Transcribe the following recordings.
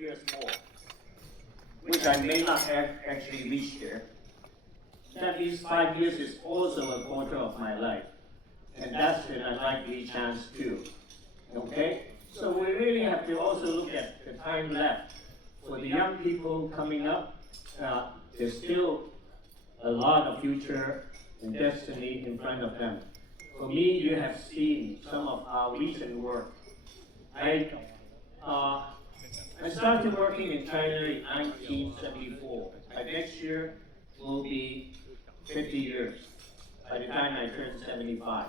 years more, which I may not have actually reached there. That means 5 years is also a quarter of my life. And that's when I like the chance too. Okay? So we really have to also look at the time left. For the young people coming up, there's still a lot of future and destiny in front of them. For me, you have seen some of our recent work. I started working in China in 1974. Next year will be 50 years by the time I turn 75.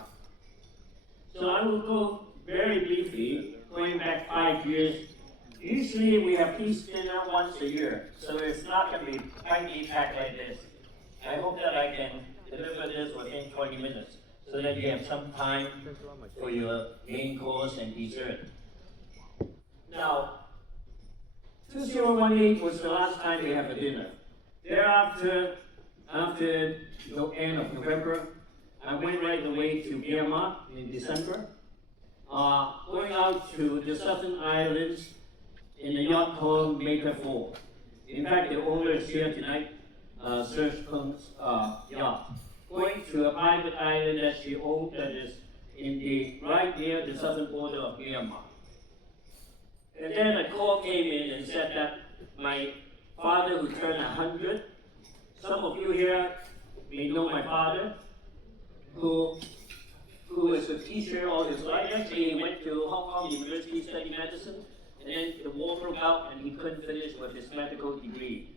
So I will go very briefly, going back 5 years. Usually we have peace dinner once a year, so it's not going to be tightly packed like this. I hope that I can deliver this within 20 minutes, so that you have some time for your main course and dessert. Now, 2018 was the last time we have a dinner. Thereafter, after the end of November, I went right away to Myanmar in December, going out to the southern islands in a yacht called Metaphor. In fact, the owner is here tonight, Serge Peng's yacht. Going to a private island that she owned that is right near the southern border of Myanmar. And then a call came in and said that my father, who turned 100, some of you here may know my father, who was a teacher all his life. Actually, he went to Hong Kong University to study medicine, and then the war broke out and he couldn't finish with his medical degree.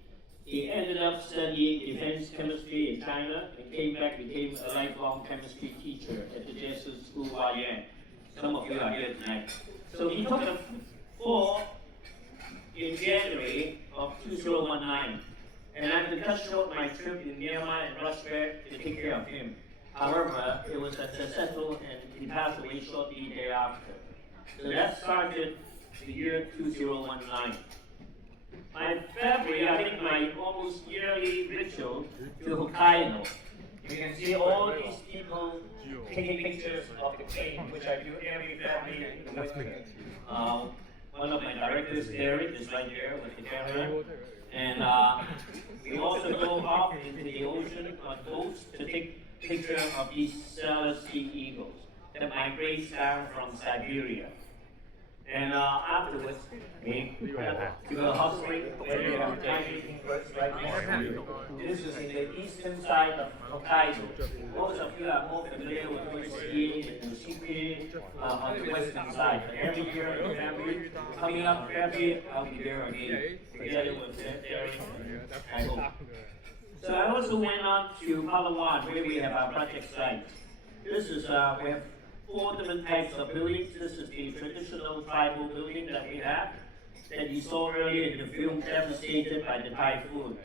He ended up studying defense chemistry in China and came back, became a lifelong chemistry teacher at the Jesuit School YN. Some of you are here tonight. So he took a fall in January of 2019, and I had to cut short my trip in Myanmar and rush back to take care of him. However, it was successful and he passed away shortly thereafter. So that started the year 2019. My February, I think my almost yearly ritual to Hokkaido. You can see all these people taking pictures of the plane, which I do every February in the winter. One of my directors, Derek, is right there with the camera. And we also go off into the ocean on boats to take pictures of these Steller sea eagles that migrate down from Siberia. And afterwards, we to the hot spring where we have giant inverts right next to you. This is in the eastern side of Hokkaido. Most of you are more familiar with going skiing in the ski on the western side. But every year in the family, coming up February, I'll be there again, together with Derek and I hope. So I also went on to Palawan, where we have our project site. This is, we have 4 different types of buildings. This is the traditional tribal building that we have, that you saw earlier in the film, devastated by the typhoon.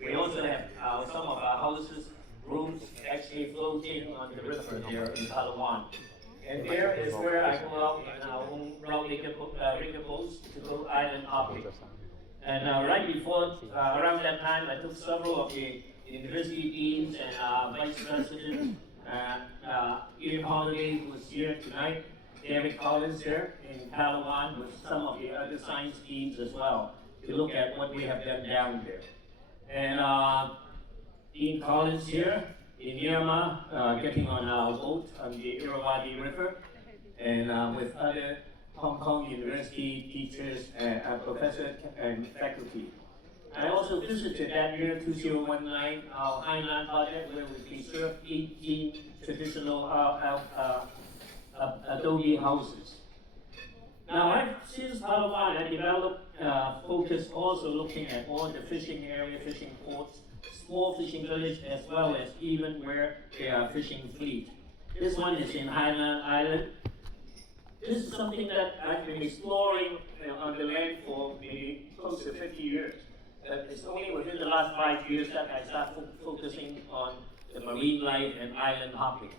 We also have some of our houses, rooms actually floating on the river there in Palawan. And there is where I go out in our own rigger boats to go island hopping. And right before, around that time, I took several of the university deans and vice presidents. Ian Holiday, who is here tonight, David Collins here in Palawan with some of the other science teams as well to look at what we have done down there. And Dean Collins here in Myanmar, getting on our boat on the Irrawaddy River, and with other Hong Kong University teachers, professors, and faculty. I also visited that year, 2019, our Hainan project, where we preserved 18 traditional adobe houses. Now, since Palawan, I developed focus also looking at all the fishing area, fishing ports, small fishing village, as well as even where there are fishing fleet. This one is in Hainan Island. This is something that I've been exploring on the land for maybe close to 50 years. It's only within the last 5 years that I started focusing on the marine life and island hopping.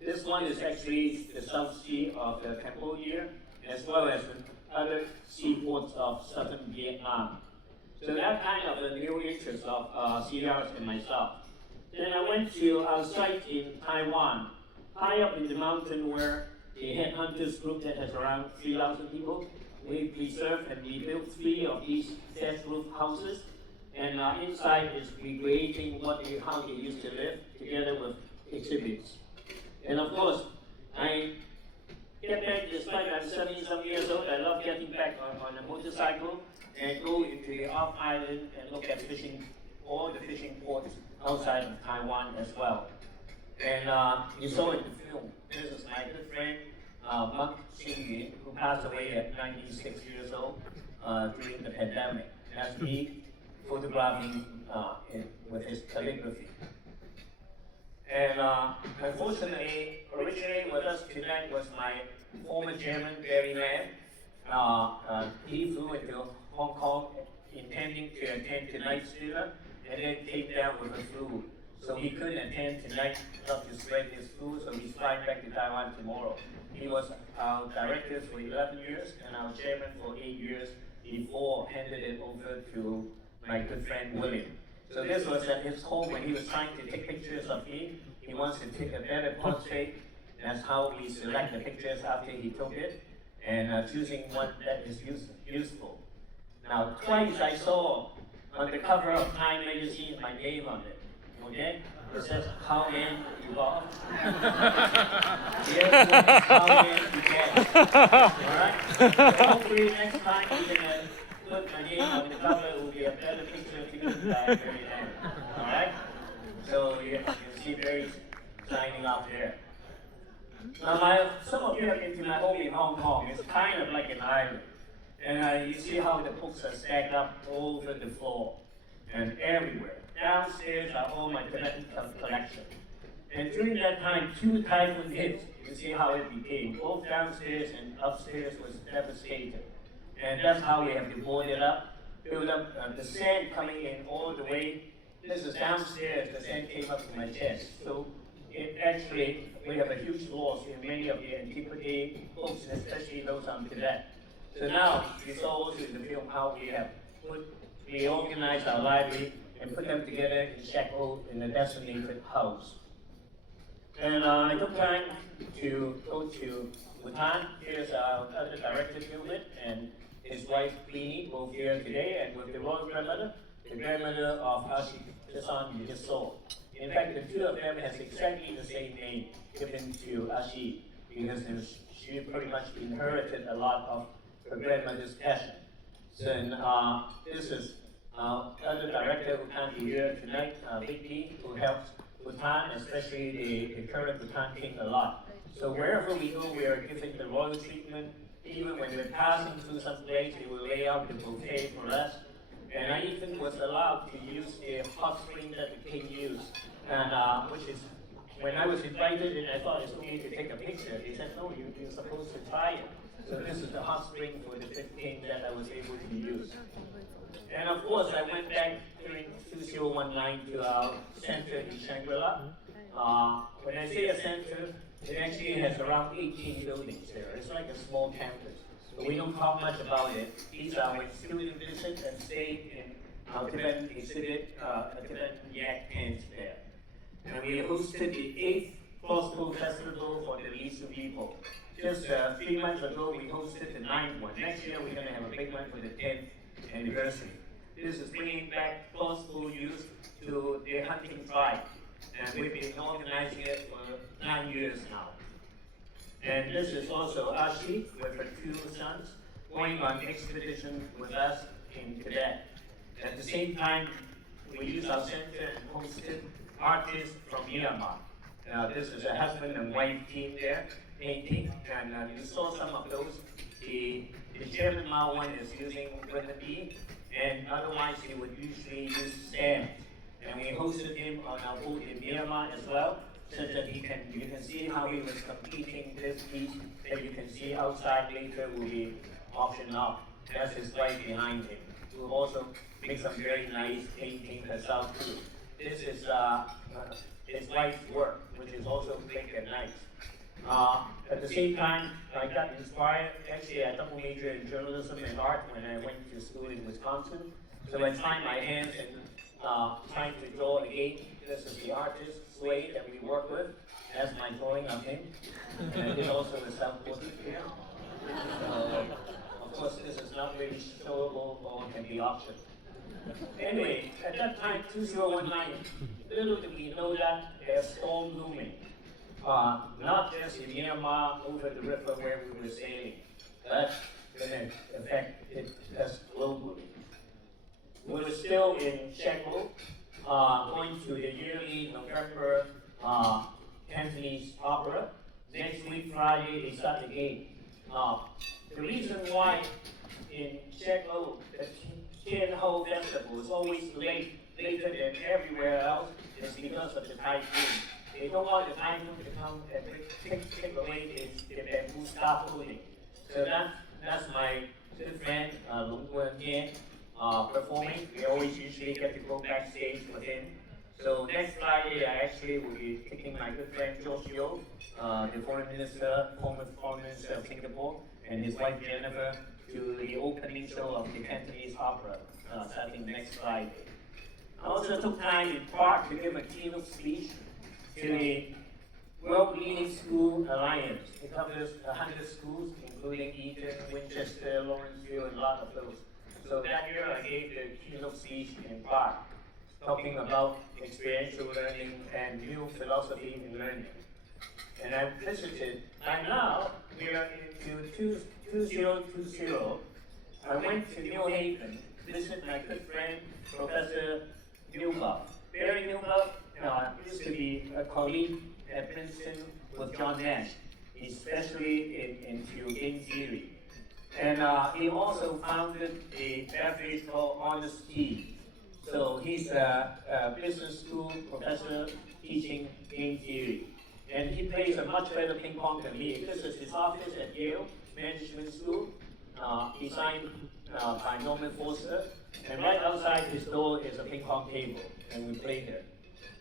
This one is actually the South Sea of Cambodia, as well as other seaports of southern Vietnam. So that kind of a new interest of CRs and myself. Then I went to our site in Taiwan, high up in the mountain where the headhunters group that has around 3,000 people we preserved and rebuilt 3 of these thatch roof houses. And inside is recreating how they used to live together with exhibits. And of course, I get back, despite I'm 70-some years old, I love getting back on a motorcycle and go into the off island and look at all the fishing ports outside of Taiwan as well. And you saw in the film, this is my good friend, Mark Xingyun, who passed away at 96 years old during the pandemic. That's me photographing with his calligraphy. And unfortunately, originally with us tonight was my former chairman, Barry Lam. He flew into Hong Kong intending to attend tonight's dinner and then came down with a flu. So he couldn't attend tonight, not to spread his flu, so he's flying back to Taiwan tomorrow. He was our director for 11 years and our chairman for 8 years before handed it over to my good friend William. So this was at his home when he was trying to take pictures of me. He wants to take a better portrait. That's how we select the pictures after he took it, and choosing one that is useful. Now, twice I saw on the cover of Time magazine my name on it. Okay? It says, how man evolved. Yes, how man began. Alright? So hopefully next time we're going to put my name on the cover, it will be a better picture to get by Barry Lam. Alright? So you see Barry signing out there. Now, some of you have been to my home in Hong Kong. It's kind of like an island. And you see how the books are stacked up all over the floor and everywhere. Downstairs are all my Tibetan collection. And during that time, 2 typhoon hits. You see how it became. Both downstairs and upstairs was devastated. And that's how we have to board it up, build up the sand coming in all the way. This is downstairs, the sand came up to my chest. So we have a huge loss in many of the antiquity books, especially those on Tibet. So now, you saw also in the film how we have reorganized our library and put them together in Shekko in a designated house. And I took time to go to Bhutan. Here's our other director, Gilbert, and his wife, Queenie, both here today, and with the royal grandmother, the grandmother of Ashi, the son you just saw. In fact, the 2 of them has exactly the same name given to Ashi, because she pretty much inherited a lot of her grandmother's passion. So this is our other director who can't be here tonight, Vicky, who helps Bhutan, especially the current Bhutan king, a lot. So wherever we go, we are given the royal treatment. Even when we're passing through some place, they will lay out the bouquet for us. And I even was allowed to use a hot spring that the king used, and which is, when I was invited and I thought it's okay to take a picture, they said, no, you're supposed to try it. So this is the hot spring for the 5th king that I was able to use. And of course, I went back during 2019 to our center in Shangri-La. When I say a center, it actually has around 18 buildings there. It's like a small campus. So we don't talk much about it. These are when students visit and stay in our Tibetan exhibit, Tibetan yak tents there. And we hosted the 8th Crossbow Festival for the Lisu people. Just 3 months ago, we hosted the 9th one. Next year, we're going to have a big one for the 10th anniversary. This is bringing back crossbow use to the hunting tribe. And we've been organizing it for 9 years now. And this is also Ashi with her 2 sons going on expedition with us in Tibet. At the same time, we use our center and hosted artists from Myanmar. This is a husband and wife team there painting, and you saw some of those. The Chairman Mao one is using renminbi, and otherwise he would usually use stamps. And we hosted him on our booth in Myanmar as well, so that you can see how he was competing this piece that you can see outside later will be auctioned off. That's his wife behind him, who also makes some very nice painting herself too. This is his wife's work, which is also big and nice. At the same time, I got inspired. Actually, I double majored in journalism and art when I went to school in Wisconsin. So I tried my hands and trying to draw again. This is the artist, Sway, that we work with. That's my drawing of him. And I did also the self-portrait here. So, of course, this is not really showable or can be auctioned. Anyway, at that time, 2019, little did we know that there's storm looming. Not just in Myanmar over the river where we were sailing, but going to affect us globally. We were still in Sheko, going to the yearly November Cantonese opera. Next week, Friday, they start the game. The reason why in Sheko, the Tian Ho Festival is always later than everywhere else is because of the typhoon. They don't want the typhoon to come and take away the bamboo scaffolding. So that's my good friend Wong performing. We always usually get to go backstage with him. So next Friday, I actually will be taking my good friend George Yeo, the foreign minister, former foreign minister of Singapore, and his wife Jennifer, to the opening show of the Cantonese opera starting next Friday. I also took time in Prague to give a keynote speech to the World Leading School Alliance. It covers 100 schools, including Eton, Winchester, Lawrenceville, and a lot of those. So that year I gave the keynote speech in Prague, talking about experiential learning and new philosophy in learning. And I visited, and now we are into 2020. I went to New Haven to visit my good friend, Professor Newbuff. Barry Newbuff used to be a colleague at Princeton with John Nash, especially into game theory. And he also founded a beverage called Honest Tea. So he's a business school professor teaching game theory. And he plays a much better ping pong than me. This is his office at Yale Management School, designed by Norman Foster. And right outside his door is a ping pong table, and we play there.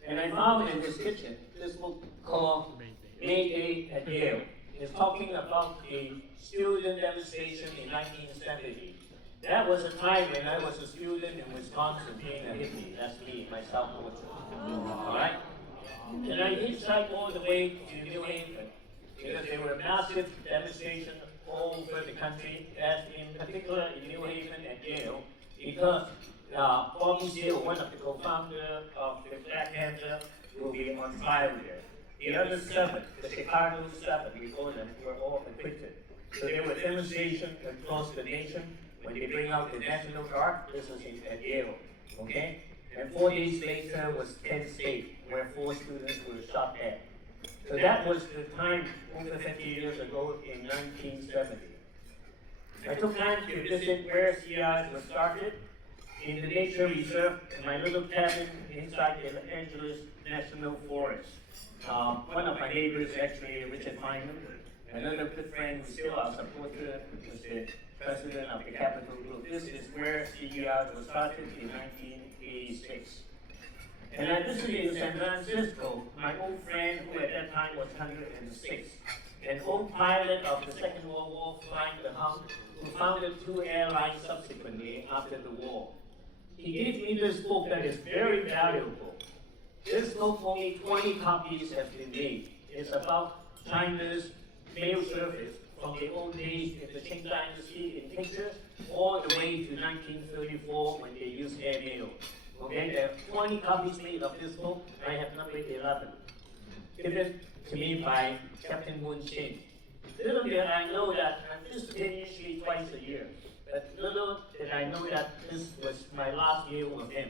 And I found in his kitchen this book called May Day at Yale. It's talking about a student demonstration in 1970. That was a time when I was a student in Wisconsin being a hippie. That's me, my self-portrait. All right? And I hitchhiked all the way to New Haven because there were massive demonstrations all over the country, as in particular in New Haven and Yale, because Bobby Seale, one of the co-founders of the Black Panther, will be on trial there. The other 7, the Chicago 7, we call them, were all acquitted. So there were demonstrations across the nation when they bring out the National Guard. This was at Yale, okay? And 4 days later was Penn State, where 4 students were shot at. So that was the time over 50 years ago in 1970. I took time to visit where CIs was started in the nature reserve in my little cabin inside the Los Angeles National Forest. One of my neighbors actually, Richard Feynman, another good friend who's still our supporter, was the president of the Capital Group. This is where CEI was started in 1986. And I visited in San Francisco, my old friend who at that time was 106, an old pilot of the Second World War flying the Hunk, who founded 2 airlines subsequently after the war. He gave me this book that is very valuable. This book, only 20 copies have been made. It's about China's mail service from the old days in the Qing Dynasty in pictures all the way to 1934 when they used airmail. Okay, there are 20 copies made of this book. I have number 11, given to me by Captain Moon Shin. Little did I know that I'm visiting usually twice a year, but little did I know that this was my last meal with him.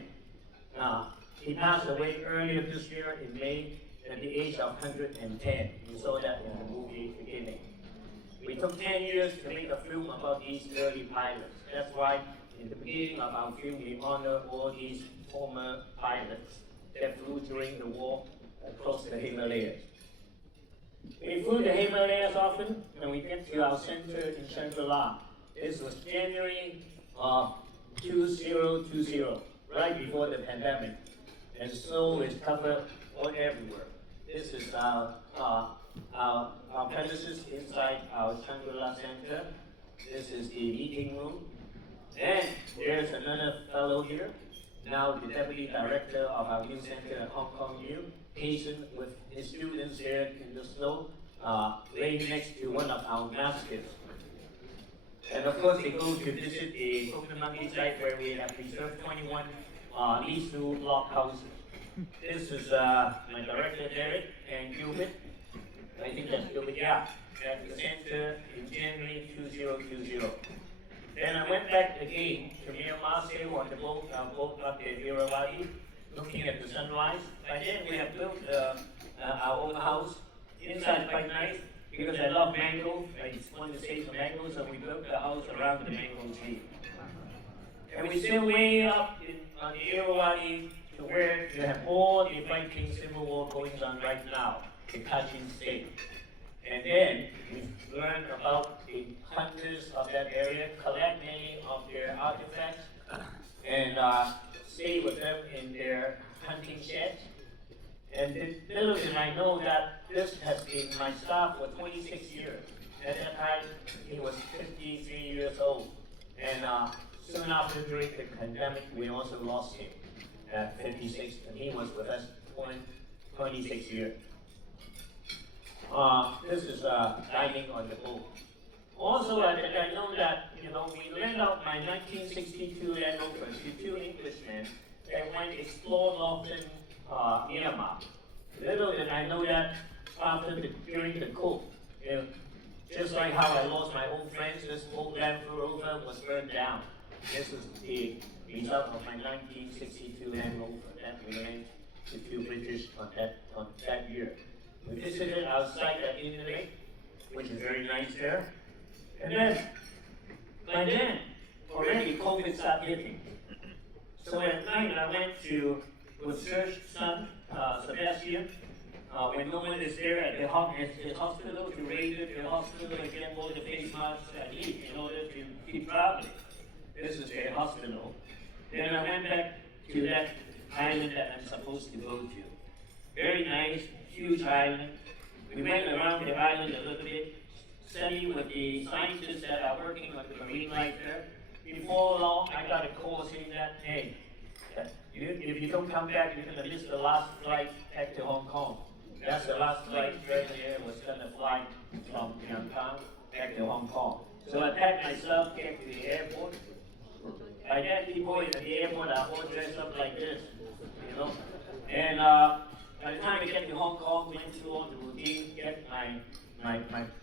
He passed away earlier this year in May at the age of 110. You saw that in the movie beginning. We took 10 years to make a film about these early pilots. That's why in the beginning of our film we honor all these former pilots that flew during the war across the Himalayas. We flew the Himalayas often when we get to our center in Shangri-La. This was January of 2020, right before the pandemic. And snow is covered all everywhere. This is our premises inside our Shangri-La Center. This is the meeting room. And there's another fellow here, now the deputy director of our new center at Hong Kong U, patient with his students here in the snow, laying next to one of our mascots. And of course, they go to visit the Coconut Monkey site where we have preserved 21 these two log houses. This is my director, Derek, and Gilbert. I think that's Gilbert, yeah. At the center in January 2020. Then I went back again to Myanmar, sailed on the boat up the Irrawaddy, looking at the sunrise. By then we have built our own house. Inside quite nice, because I love mango. I just wanted to save the mango, so we built the house around the mango tree. And we sailed way up on the Irrawaddy to where you have all the Viking Civil War going on right now, the Kachin State. And then we learned about the hunters of that area, collect many of their artifacts, and stay with them in their hunting sheds. And little did I know that this has been my staff for 26 years. At that time, he was 53 years old. And soon after, during the pandemic, we also lost him at 56, and he was with us 26 years. This is dining on the boat. Also, I know that, we lent out my 1962 Land Rover to two Englishmen that went explore northern Myanmar. Little did I know that during the coup, just like how I lost my old friends, this old Land Rover was burned down. This is the result of my 1962 Land Rover that we lent to two British on that year. We visited our site at Inlet, which is very nice there. And then, by then, already COVID started hitting. So at night I went to Search son, Sebastian, when no one is there at the hospital to raise the hospital and get all the face masks I need in order to keep traveling. This is the hospital. Then I went back to that island that I'm supposed to go to. Very nice, huge island. We went around the island a little bit, studying with the scientists that are working on the marine life there. Before long, I got a call saying that, hey, if you don't come back, you're going to miss the last flight back to Hong Kong. That's the last flight Dragon Air was going to fly from Yangon back to Hong Kong. So I packed myself, came to the airport. By then, people at the airport are all dressed up like this, And by the time I get to Hong Kong, went through all the routine, get my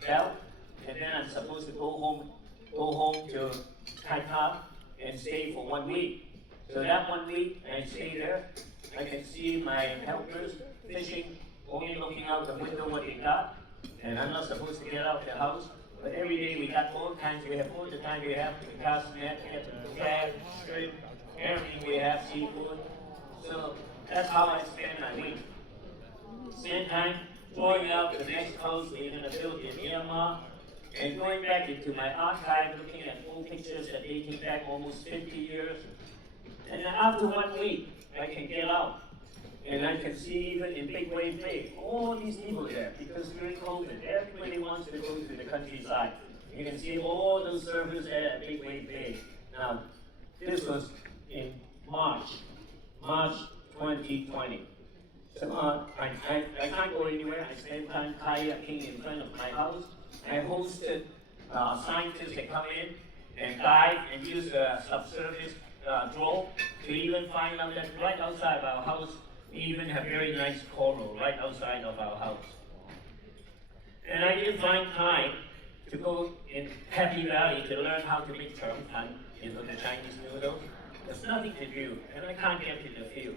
belt, and then I'm supposed to go home to Tai Ta and stay for 1 week. So that 1 week, I stay there. I can see my helpers fishing, only looking out the window what they got, and I'm not supposed to get out the house. But every day we got all kinds. We have all the time. We have the cast net, crab, shrimp, everything. We have seafood. So that's how I spend my week. Spend time drawing out the next house we're going to build in Myanmar, and going back into my archive, looking at old pictures that dating back almost 50 years. And then after 1 week, I can get out. And I can see even in Big Wave Bay, all these people there, because during COVID, everybody wants to go to the countryside. You can see all those surfers there at Big Wave Bay. Now, this was in March 2020. So I can't go anywhere. I spend time kayaking in front of my house. I hosted scientists that come in and dive and use a subsurface drone to even find out that right outside of our house, we even have very nice coral right outside of our house. And I did find time to go in Happy Valley to learn how to make term tan, the Chinese noodles. There's nothing to do, and I can't get to the field.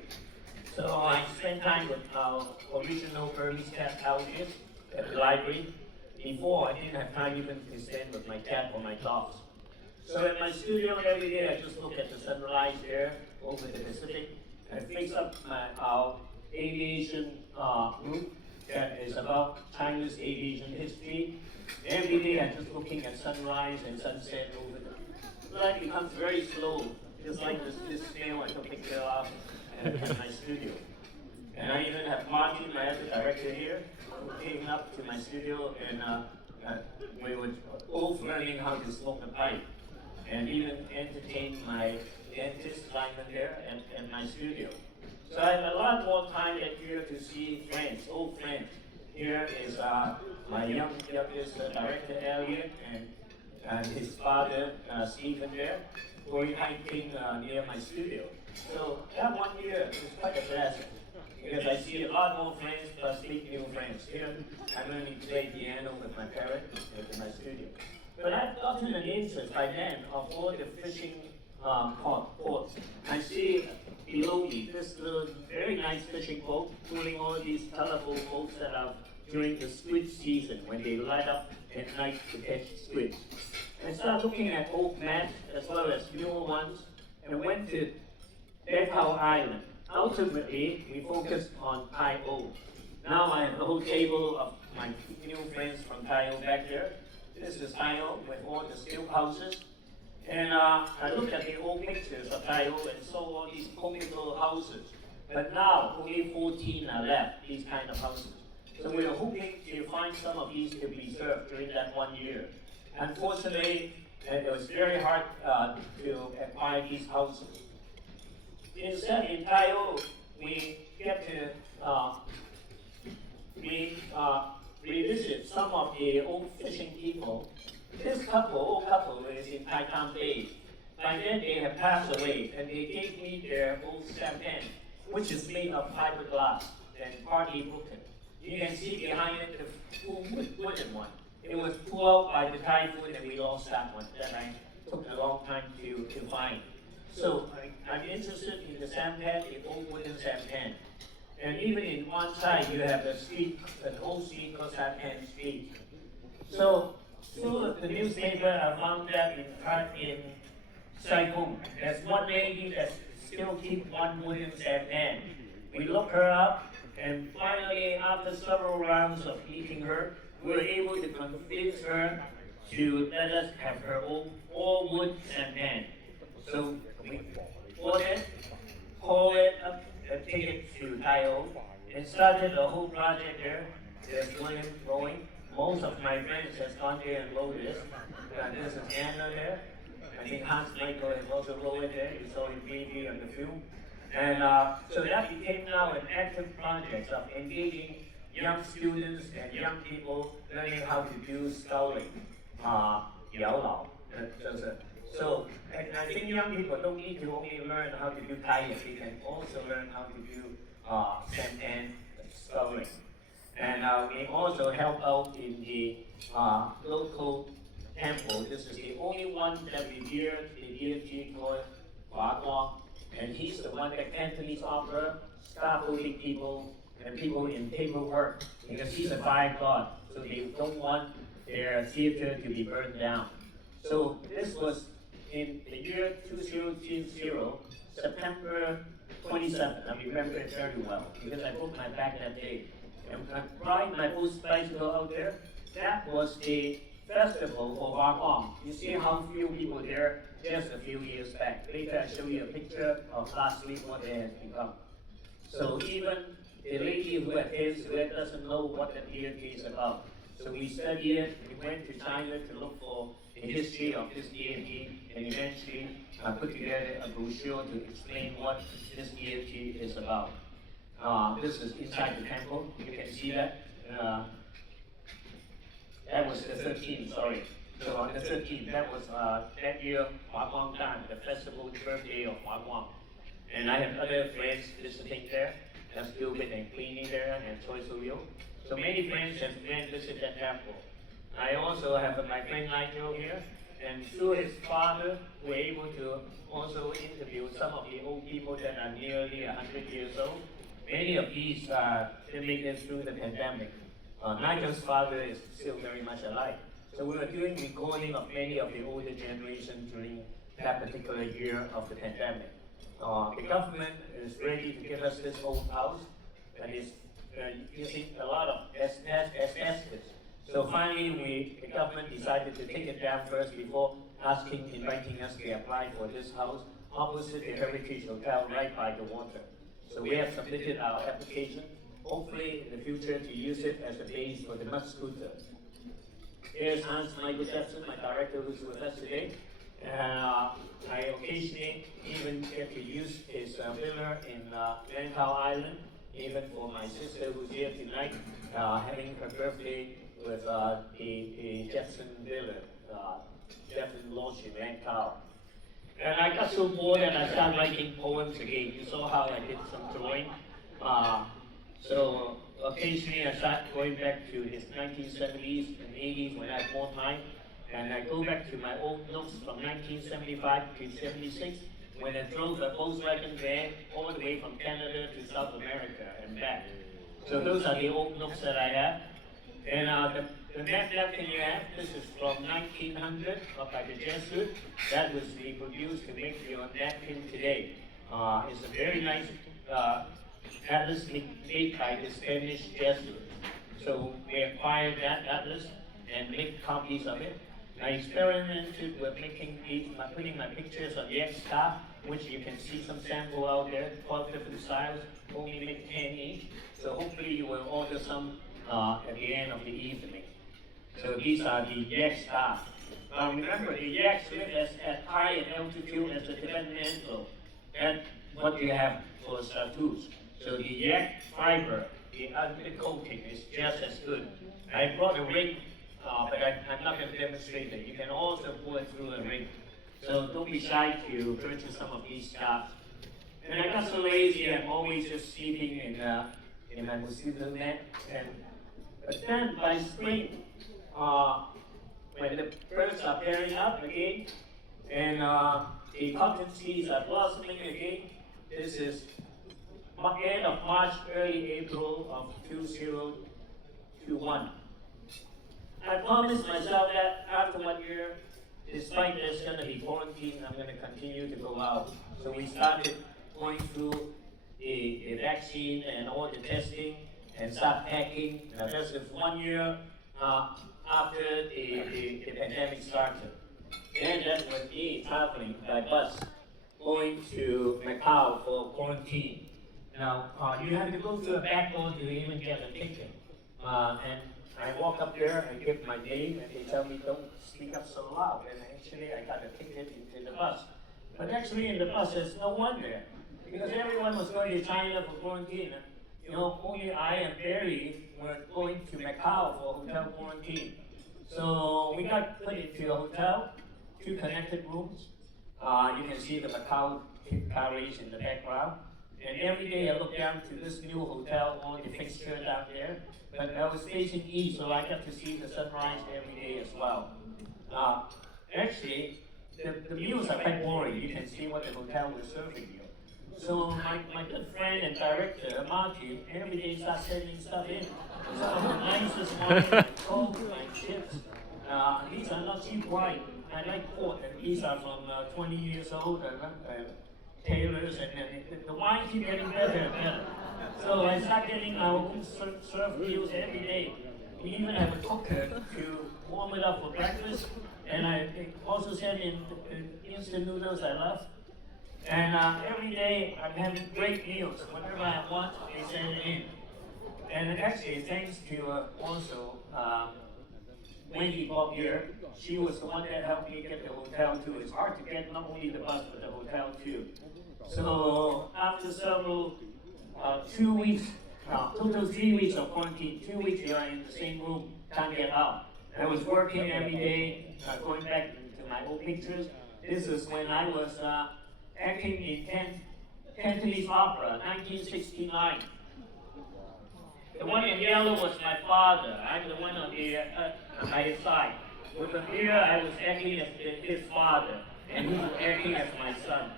So I spent time with our original Burmese cat houses at the library. Before, I didn't have time even to spend with my cat or my dogs. So at my studio every day, I just look at the sunrise there over the Pacific. I fix up our aviation group that is about China's aviation history. Every day, I'm just looking at sunrise and sunset over the life becomes very slow, just like this snail I took a picture of at my studio. And I even have Martin, my other director here, who came up to my studio, and we were both learning how to smoke a pipe, and even entertain my dentist lineman there and my studio. So I have a lot more time here to see friends, old friends. Here is my youngest director, Elliot, and and his father, Stephen there, going hiking near my studio. So that 1 year was quite a blessing because I see a lot more friends plus meet new friends. Here, I'm learning to play piano with my parents in my studio. But I've gotten an interest by then of all the fishing ports. I see below me this little very nice fishing boat pulling all these colorful boats that are during the squid season when they light up at night to catch squid. I started looking at old maps as well as newer ones and went to Gala Island. Ultimately, we focused on Thai-O. Now I have a whole table of my new friends from Thai-O back there. This is Thai-O with all the still houses. And I looked at the old pictures of Thai-O and saw all these comical houses. But now only 14 are left, these kind of houses. So we are hoping to find some of these to be served during that 1 year. Unfortunately, it was very hard to acquire these houses. Instead, in Thai-O, we get to revisit some of the old fishing people. This old couple, is in Tai Tam Bay. By then, they have passed away, and they gave me their old sampan, which is made of fiberglass and partly broken. You can see behind it the full wooden one. It was pulled out by the typhoon, and we lost that one. That I took a long time to find. So I'm interested in the sampan, the old wooden sampan. And even in one side, you have a street, an old street called Sampan Street. So through the newspaper, I found that in Saigon, there's one lady that still keeps one wooden sampan. We looked her up, and finally, after several rounds of meeting her, we were able to convince her to let us have her all wood sampan. So we bought it, hauled it up, and take it to Thai-O, and started the whole project there. There's William rowing. Most of my friends has gone there and rowed this. This is Anna there. I think Hans Michael has also rowed it there. You saw him briefly on the film. And so that became now an active project of engaging young students and young people learning how to do sculling. Yao Lao. So I think young people don't need to only learn how to do kayak, they can also learn how to do sampan sculling. And we also help out in the local temple. This is the only one that revered the deity called Wong. And he's the one that Cantonese opera, scaffolding people and people in paperwork because he's a fire god. So they don't want their theater to be burned down. So this was in the year 2020, September 27th. I remember it very well because I broke my back that day. And I ride my old bicycle out there. That was the festival for Wong. You see how few people there just a few years back. Later I show you a picture of last week what it has become. So even the lady who attends to it doesn't know what the deity is about. So we studied it, we went to China to look for the history of this deity, and eventually put together a brochure to explain what this deity is about. This is inside the temple, you can see that. That was the 13th, sorry. So on the 13th, that was that year, Wong time, the festival birthday of Wong. And I have other friends visiting there, that's building and cleaning there, and Choi Suryo. So many friends have been visit that temple. I also have my friend Nigel here, and through his father, we're able to also interview some of the old people that are nearly 100 years old. Many of these didn't make it through the pandemic. Nigel's father is still very much alive. So we were doing recording of many of the older generation during that particular year of the pandemic. The government is ready to give us this old house, and it's using a lot of asbestos. So finally, the government decided to take it down first before inviting us to apply for this house opposite the Heritage Hotel right by the water. So we have submitted our application, hopefully in the future to use it as a base for the mud scooter. Here's Hans Michael Jackson, my director who's with us today. I occasionally even get to use his villa in Gala Island, even for my sister who's here tonight, having her birthday with the Jackson Villa definitely launched in Gala. And I got so bored and I started writing poems again. You saw how I did some drawing. Uh, so occasionally I start going back to his 1970s and 80s when I had more time. And I go back to my old notes from 1975 to 76 when I drove a Volkswagen van all the way from Canada to South America and back. So those are the old notes that I have. And the napkin you have, this is from 1900 by the Jesuit. That was reproduced to make your napkin today. It's a very nice atlas made by the Spanish Jesuit. So we acquired that atlas and made copies of it. I experimented with making these, putting my pictures on the X star, which you can see some sample out there, 12 different styles, only make 10 each. So hopefully you will order some at the end of the evening. So these are the yak star. Now remember, the yaks live at high in altitude as the Tibetan antelope. That's what you have for statues. So the yak fiber, the undercoating is just as good. I brought a ring, but I'm not going to demonstrate it. You can also pull it through a ring. So don't be shy to purchase some of these scarves. And I got so lazy, I'm always just sleeping in my mosquito net. But then by spring, when the birds are pairing up again, and the cotton seeds are blossoming again, this is end of March, early April of 2021. I promised myself that after 1 year, despite there's going to be quarantine, I'm going to continue to go out. So we started going through the vaccine and all the testing and start packing. Now this is 1 year after the pandemic started. And that's when me traveling by bus, going to Macau for quarantine. Now, you have to go through a back door to even get a ticket. And I walk up there, I give my name, and they tell me don't speak up so loud. And actually, I got a ticket into the bus. But actually, in the bus, there's no one there. Because everyone was going to China for quarantine. You know, only I and Barry were going to Macau for hotel quarantine. So we got put into a hotel, 2 connected rooms. You can see the Macau carriage in the background. And every day I look down to this new hotel, all the fixtures down there. But I was facing east, so I got to see the sunrise every day as well. Actually, the meals are quite boring. You can see what the hotel was serving you. So my good friend and director, Martin, every day starts sending stuff in. Some of the nicest wine, my Coke, my chips. These are not cheap wine. I like port, and these are from 20 years old, tailors, and the wine keep getting better and better. So I start getting our own served meals every day. We even have a cooker to warm it up for breakfast, and I also send in instant noodles I love. And every day I'm having great meals. Whatever I want, they send it in. And actually, thanks to also Wendy Bob here, she was the one that helped me get the hotel too. It's hard to get not only the bus but the hotel too. So after several 2 weeks, total 3 weeks of quarantine, 2 weeks you are in the same room, can't get out. I was working every day, going back to my old pictures. This is when I was acting in Cantonese opera, 1969. The one in yellow was my father. I'm the one on the by his side. With the beer, I was acting as his father, and he was acting as my son.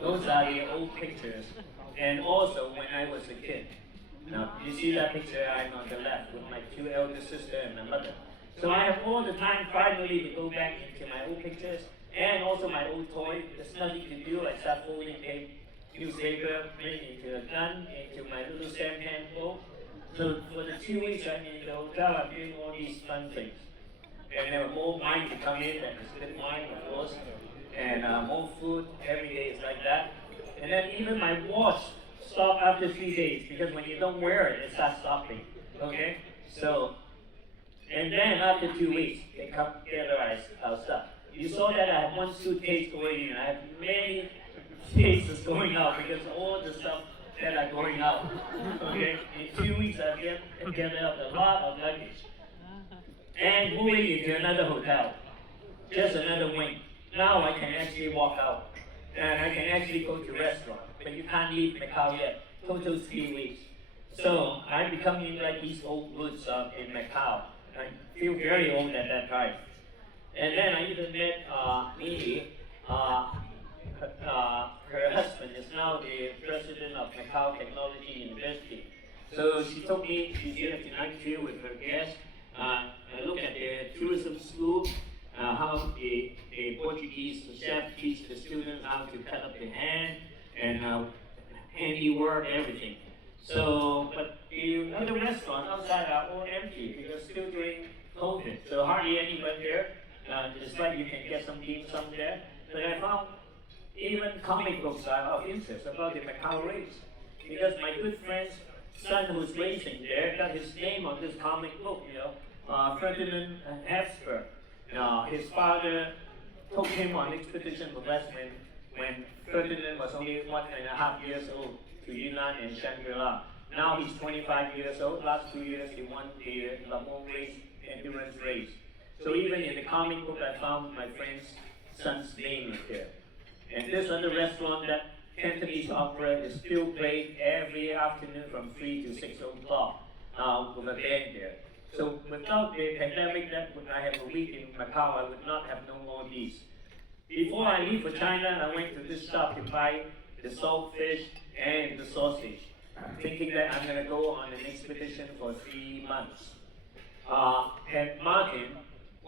Those are the old pictures. And also when I was a kid. Now, you see that picture I'm on the left with my 2 elder sisters and my mother. So I have all the time finally to go back into my old pictures and also my old toy. There's nothing to do. I start folding a newspaper, making into a gun, into my little sampan bowl. So for the 2 weeks I'm in the hotel, I'm doing all these fun things. And there were more wine to come in, and it's good wine, of course. And more food, every day is like that. And then even my watch stopped after 3 days, because when you don't wear it, it starts stopping. Okay? So, and then after 2 weeks, they come together our stuff. You saw that I have 1 suitcase going in. I have many cases going out because all the stuff that are going out. Okay? In 2 weeks, I get out a lot of luggage. And moving into another hotel. just another wing. Now I can actually walk out, and I can actually go to restaurant, but you can't leave Macau yet. Total 3 weeks. So I'm becoming like these old woods in Macau. I feel very old at that time. And then I even met Mimi. Her husband is now the president of Macau Technology University. So she told me she's here tonight too with her guests. I look at the tourism school, how the Portuguese chef teach the students how to cut up the hand and handiwork, everything. So, but the other restaurants outside are all empty because still during COVID. So hardly anybody there. It's like you can get some dim sum there. But I found even comic books are of interest about the Macau race. Because my good friend's son who's racing there got his name on this comic book, Ferdinand Hesper. His father took him on expedition with us when Ferdinand was only 1.5 years old to Yunnan and Shangri-La. Now he's 25 years old. Last 2 years he won the Le Mans race, endurance race. So even in the comic book I found my friend's son's name is there. And this other restaurant, that Cantonese opera, is still played every afternoon from 3 to 6 o'clock with a band there. So without the pandemic, that when I have a week in Macau, I would not have known all these. Before I leave for China, I went to this shop to buy the salt fish and the sausage, thinking that I'm going to go on an expedition for 3 months. And Martin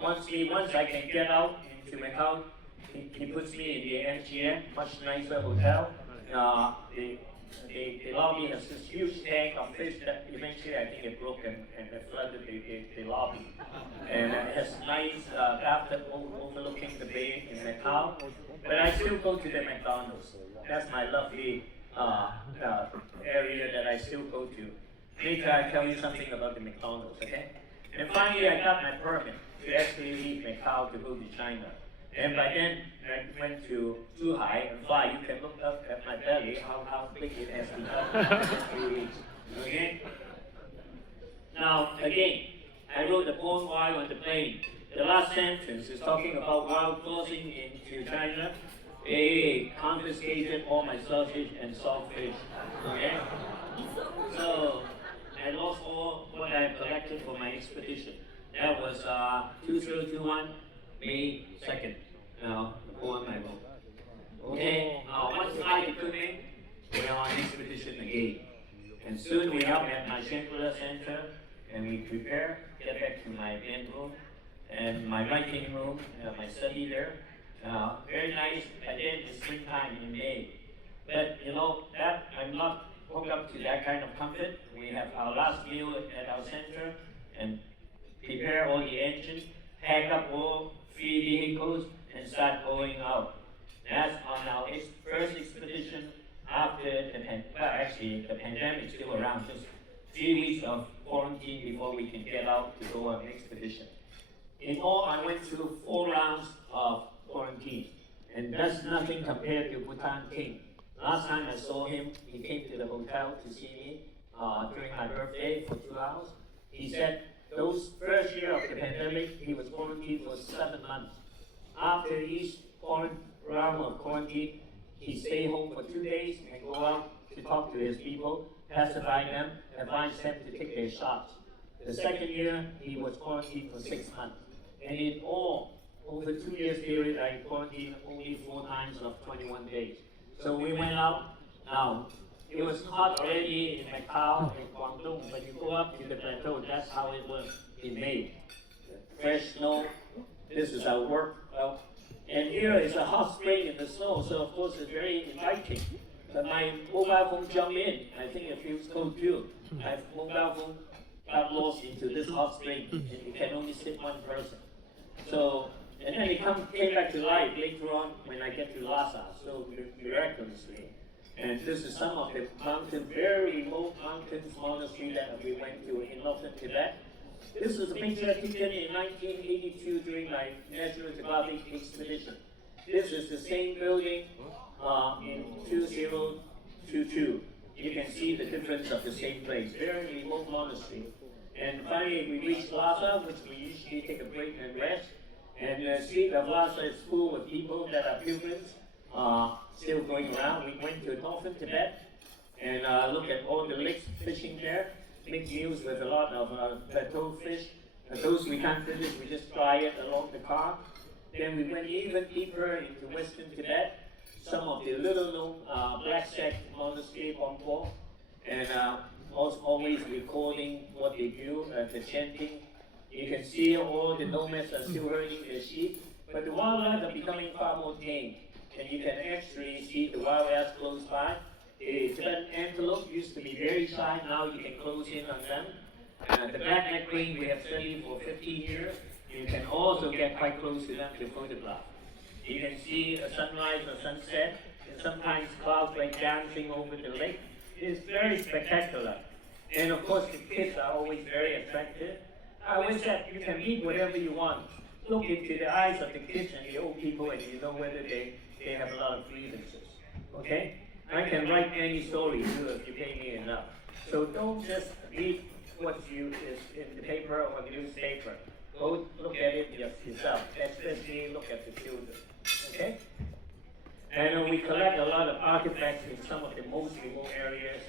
wants me, once I can get out into Macau, he puts me in the MGM, much nicer hotel. The lobby has this huge tank of fish that eventually I think it broke and flooded the lobby. And it has nice bathtub overlooking the bay in Macau. But I still go to the McDonald's. That's my lovely area that I still go to. Later I tell you something about the McDonald's, okay? And finally I got my permit to actually leave Macau to go to China. And by then, I went to Zhuhai and fly. You can look up at my belly, how big it has become in 3 weeks. Okay? Now, again, I wrote a poem while on the plane. The last sentence is talking about while crossing into China, they confiscated all my sausage and saltfish. Okay? So, I lost all what I had collected for my expedition. That was 2021. May 2nd, the poem I wrote. Okay, once I became, we're on expedition again. And soon we're up at my Shangri-La Center, and we prepare, get back to my bedroom, and my writing room, my study there. Very nice, again, it's springtime in May. But that I'm not hooked up to that kind of comfort. We have our last meal at our center, and prepare all the engine, pack up all 3 vehicles and start going out. That's on our first expedition after the pandemic still around, just 3 weeks of quarantine before we can get out to go on an expedition. In all, I went through 4 rounds of quarantine, and that's nothing compared to Bhutan King. Last time I saw him, he came to the hotel to see me during my birthday for 2 hours. He said, those first year of the pandemic, he was quarantined for 7 months. After each round of quarantine, he stayed home for 2 days and go out to talk to his people, pacify them, advise them to take their shots. The second year, he was quarantined for 6 months. And in all, over 2 years period, I quarantined only 4 times of 21 days. So we went out. Now, it was hot already in Macau and Guangdong, but you go up to the plateau, that's how it was in May. Fresh snow, this is our work. Well, and here is a hot spring in the snow, so of course it's very inviting. But my mobile phone jumped in. I think it feels cold too. My mobile phone got lost into this hot spring, and you can only sit 1 person. So, and then it came back to life later on when I get to Lhasa, so miraculously. And this is some of the very remote mountains monastery that we went to in northern Tibet. This was a picture taken in 1982 during my National Geographic expedition. This is the same building in 2022. You can see the difference of the same place. Very remote monastery. And finally we reached Lhasa, which we usually take a break and rest. And the street of Lhasa is full with people that are pilgrims, still going around. We went to northern Tibet and look at all the lakes fishing there. Big meals with a lot of plateau fish. Those we can't finish, we just try it along the path. Then we went even deeper into western Tibet, some of the little known black sect monastery Bangkok, and also always recording what they do, the chanting. You can see all the nomads are still herding their sheep, but the wildlife are becoming far more tame, and you can actually see the wildlife close by. The Tibetan antelope used to be very shy, now you can close in on them. The black-necked crane we have studied for 15 years. You can also get quite close to them to photograph. You can see a sunrise or sunset, and sometimes clouds like dancing over the lake. It's very spectacular. And of course, the kids are always very attractive. I always said you can meet whatever you want. Look into the eyes of the kids and the old people, and you know whether they have a lot of grievances. Okay? I can write any story too if you pay me enough. So don't just read what is in the paper or the newspaper. Go look at it yourself, especially look at the children. Okay? And we collect a lot of artifacts in some of the most remote areas.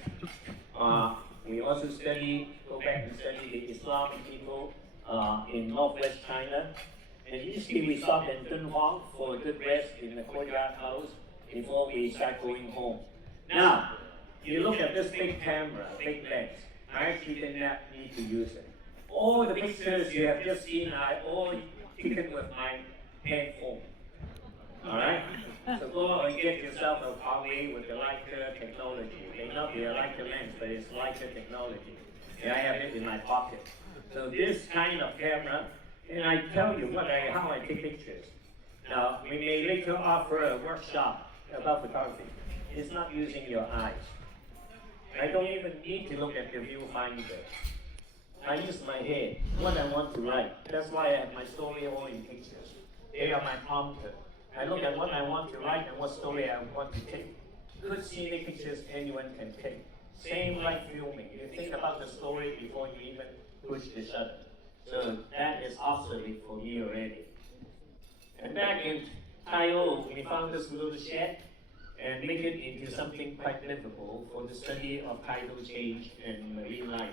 We also go back and study the Islamic people in northwest China. And usually we stop in Dunhuang for a good rest in the courtyard house before we start going home. Now, you look at this big camera, big lens. I actually did not need to use it. All the pictures you have just seen are all taken with my handphone. Alright? So go and get yourself a Huawei with the Leica technology. It may not be a Leica lens, but it's Leica technology. And I have it in my pocket. So this kind of camera, and I tell you how I take pictures. Now, we may later offer a workshop about photography. It's not using your eyes. I don't even need to look at the viewfinder. I use my head, what I want to write. That's why I have my story all in pictures. They are my prompter. I look at what I want to write and what story I want to take. Good scenic pictures anyone can take. Same like filming. You think about the story before you even push the shutter. So that is obsolete for me already. And back in Taiyo, we found this little shed and make it into something quite livable for the study of tidal change and marine life.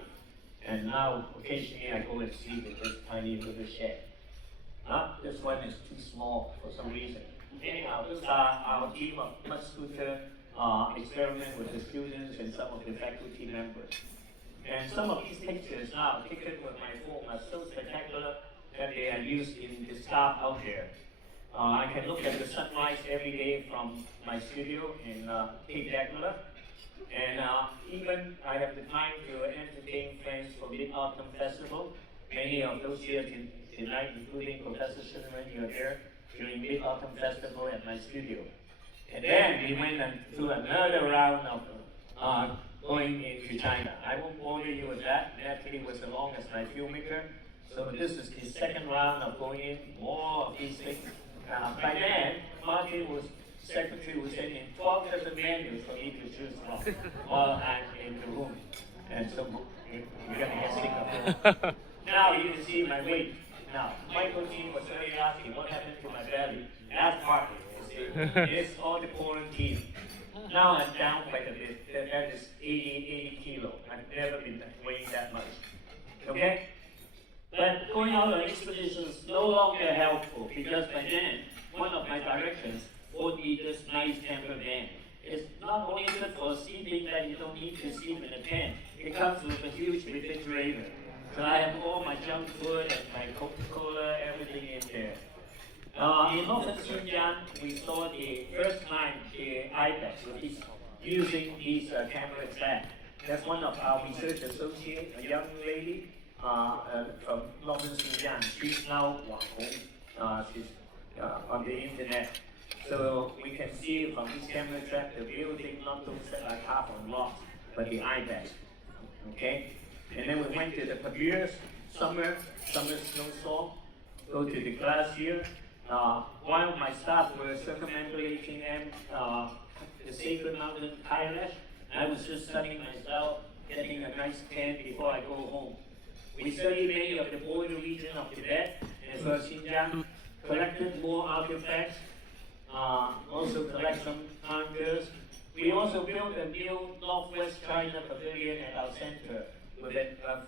And now, occasionally I go and sleep in this tiny little shed. This one is too small for some reason. Anyhow, these are our team of mud scooter experiment with the students and some of the faculty members. And some of these pictures now taken with my phone are so spectacular that they are used in the staff out there. I can look at the sunrise every day from my studio in Cape Gala. And even I have the time to entertain friends for Mid-Autumn Festival. Many of those here tonight, including Professor Shinran, you're here during Mid-Autumn Festival at my studio. And then we went through another round of going into China. I won't bother you with that. Natalie was along as my filmmaker. So this is the second round of going in, more of these things. By then, Martin secretary was sending 12 different menus for me to choose from while I'm in the room. And so you're gonna get sick of it. Now you can see my weight. Now, Michael G was very asking what happened to my belly. That's part of it. It's all the quarantine. Now I'm down quite a bit. That is 80 kilo. I've never been weighing that much. Okay? But going out on expeditions is no longer helpful because by then, one of my directions would be this nice camper van. It's not only good for sleeping that you don't need to sleep in a tent. It comes with a huge refrigerator. So I have all my junk food and my Coca-Cola, everything in there. In northern Xinjiang, we saw the first time the ibex using these camera trap. That's one of our research associates, a young lady from northern Xinjiang. She's now Wong. She's on the internet. So we can see from this camera trap the real thing, not those that are carved on rocks, but the ibex. Okay? And then we went to the Pabirs, summer snowstorm, go to the glacier. While my staff were circumambulating the sacred mountain Kailash, I was just studying myself, getting a nice tan before I go home. We studied many of the border region of Tibet as well as Xinjiang. collected more artifacts, also collect some counters. We also built a new Northwest China pavilion at our center with a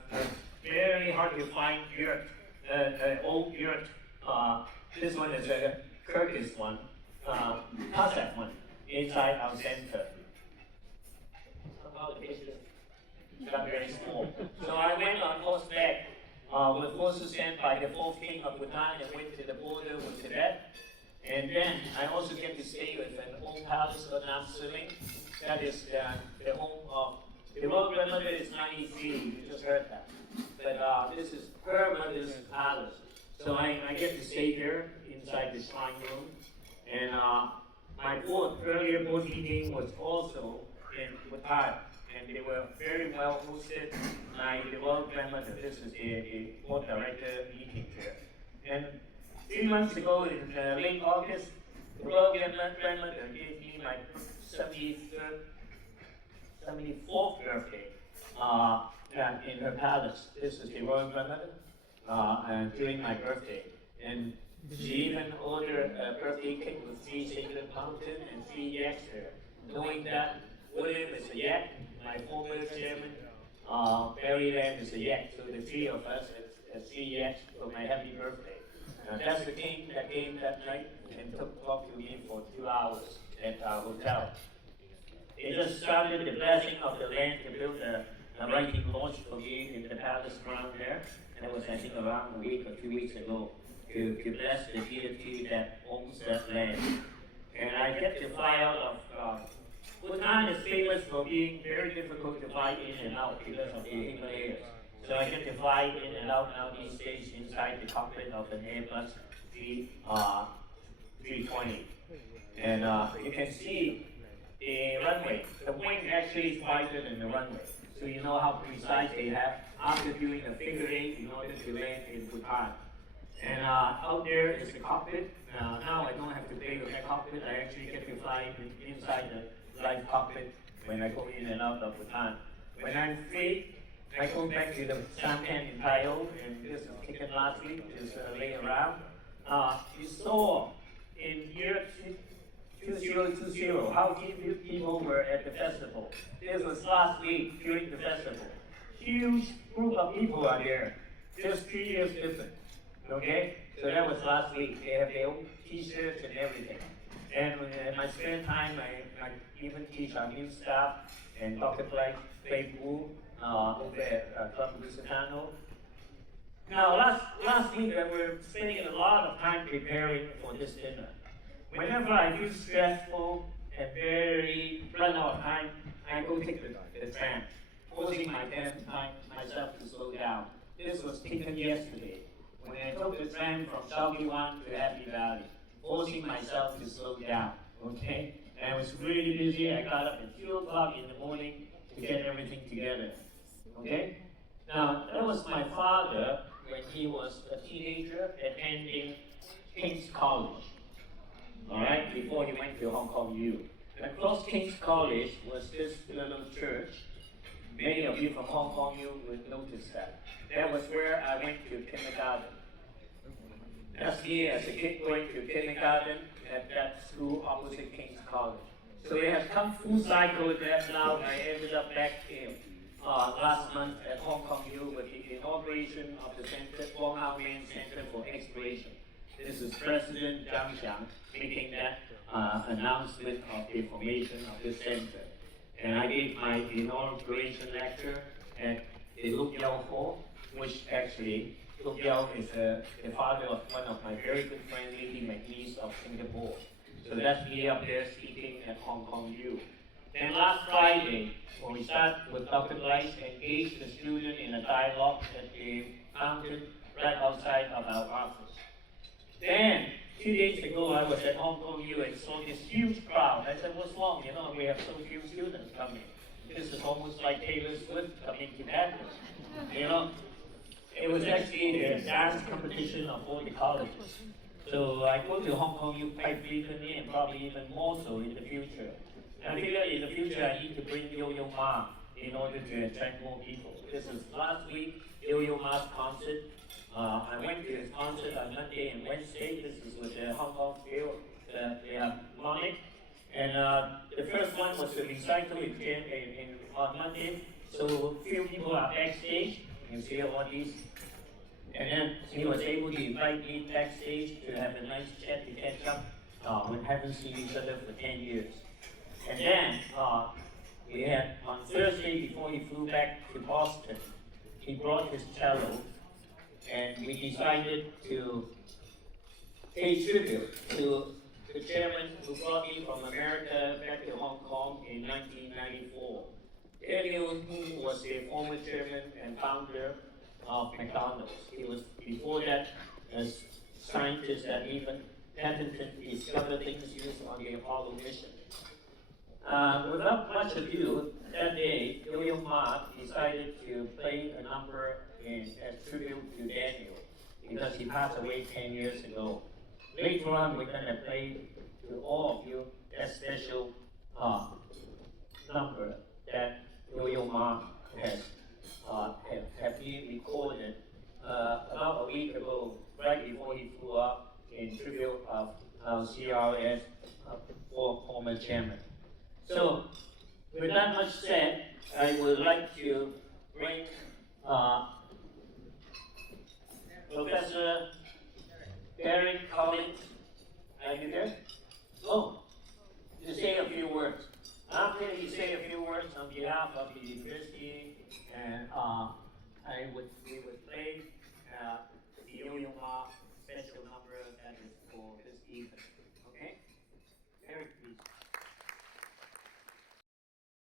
very hard to find yurt, old yurt. This one is a Kyrgyz one, Cossack one, inside our center. Somehow the picture got very small. So I went on horseback with horses sent by the fourth king of Bhutan and went to the border with Tibet. And then I also get to stay with an old palace called Nam Siling. That is the home of the royal grandmother is 93. You just heard that. But this is her mother's palace. So I get to stay here inside the shrine room. And my earlier board meeting was also in Bhutan. And they were very well hosted by the royal grandmother. This is the board director meeting here. And 3 months ago, in late August, the royal grandmother gave me my 74th birthday in her palace. This is the royal grandmother during my birthday. And she even ordered a birthday cake with 3 sacred fountains and 3 yaks there. Knowing that William is a yak, my former chairman, Barry Lamb is a yak, so the 3 of us as 3 yaks for my happy birthday. That's the king that came that night and talked to me for 2 hours at our hotel. They just started the blessing of the land to build a writing lodge for me in the palace ground there. That was, I think, around a week or 2 weeks ago to bless the deity that owns that land. And I get to fly out of Bhutan is famous for being very difficult to fly in and out because of the Himalayas. So I get to fly in and out now these days inside the cockpit of an Airbus 320. And you can see the runway. The wing actually is wider than the runway. So you know how precise they have after doing a figure 8 in order to land in Bhutan. And out there is the cockpit. Now I don't have to pay with that cockpit. I actually get to fly inside the live cockpit when I go in and out of Bhutan. When I'm free, I go back to the sampan in Tayo, and this is taken last week, is laying around. You saw in year 2020 how few people were at the festival. This was last week during the festival. Huge group of people are there, just 3 years different. Okay? So that was last week. They have their own t-shirts and everything. And in my spare time, I even teach our new staff and Dr. Blake Wu over at Club Lusitano. Now, last week, we were spending a lot of time preparing for this dinner. Whenever I feel stressful and very run out of time, I go take the tram, forcing myself to slow down. This was taken yesterday, when I took the tram from Shaoqiwan to Happy Valley, forcing myself to slow down, okay? And I was really busy. I got up at 2 o'clock in the morning to get everything together, okay? Now, that was my father when he was a teenager attending King's College, all right, before he went to Hong Kong U. Across King's College was this little church. Many of you from Hong Kong U would notice that. That was where I went to kindergarten. That's me as a kid going to kindergarten at that school opposite King's College. So it has come full cycle with that now. I ended up back in last month at Hong Kong U with the inauguration of the Center, Wong Center for Exploration. This is President Zhang Xiang making that announcement of the formation of this center. And I gave my inauguration lecture at the Luk Yao Hall, which actually, Luk Yao is the father of one of my very good friends, Lady McNeese of Singapore. So that's me up there speaking at Hong Kong U. Then last Friday, when we started with Dr. Blythe, engaged the student in a dialogue at the fountain right outside of our office. Then, 2 days ago, I was at Hong Kong U and saw this huge crowd. I said, what's wrong? You know, we have so few students coming. This is almost like Taylor Swift coming to campus. You know, it was actually the dance competition of all the colleges. So I go to Hong Kong U quite frequently and probably even more so in the future. And I figure in the future I need to bring Yo-Yo Ma in order to attract more people. This is last week, Yo-Yo Ma's concert I went to his concert on Monday and Wednesday. This is with the Hong Kong Field, the harmonic. And the first one was the recycling jam on Monday. So few people are backstage. You can see all these. And then he was able to invite me backstage to have a nice chat to catch up. We haven't seen each other for 10 years. And then we had on Thursday before he flew back to Boston, he brought his cello, and we decided to pay tribute to the chairman who brought me from America back to Hong Kong in 1994. Daniel, who was the former chairman and founder of McDonald's. He was before that as scientist that even patented discovered things used on the Apollo mission. Without much ado, that day, Yo-Yo Ma decided to play a number as tribute to Daniel because he passed away 10 years ago. Later on, we're going to play to all of you that special number that Yo-Yo Ma has have been recorded about a week ago, right before he flew up in tribute of our CRS former chairman. So, with that much said, I would like to bring Professor Barry Collins. Are you there? Oh, to say a few words. After he say a few words on behalf of the university, and we would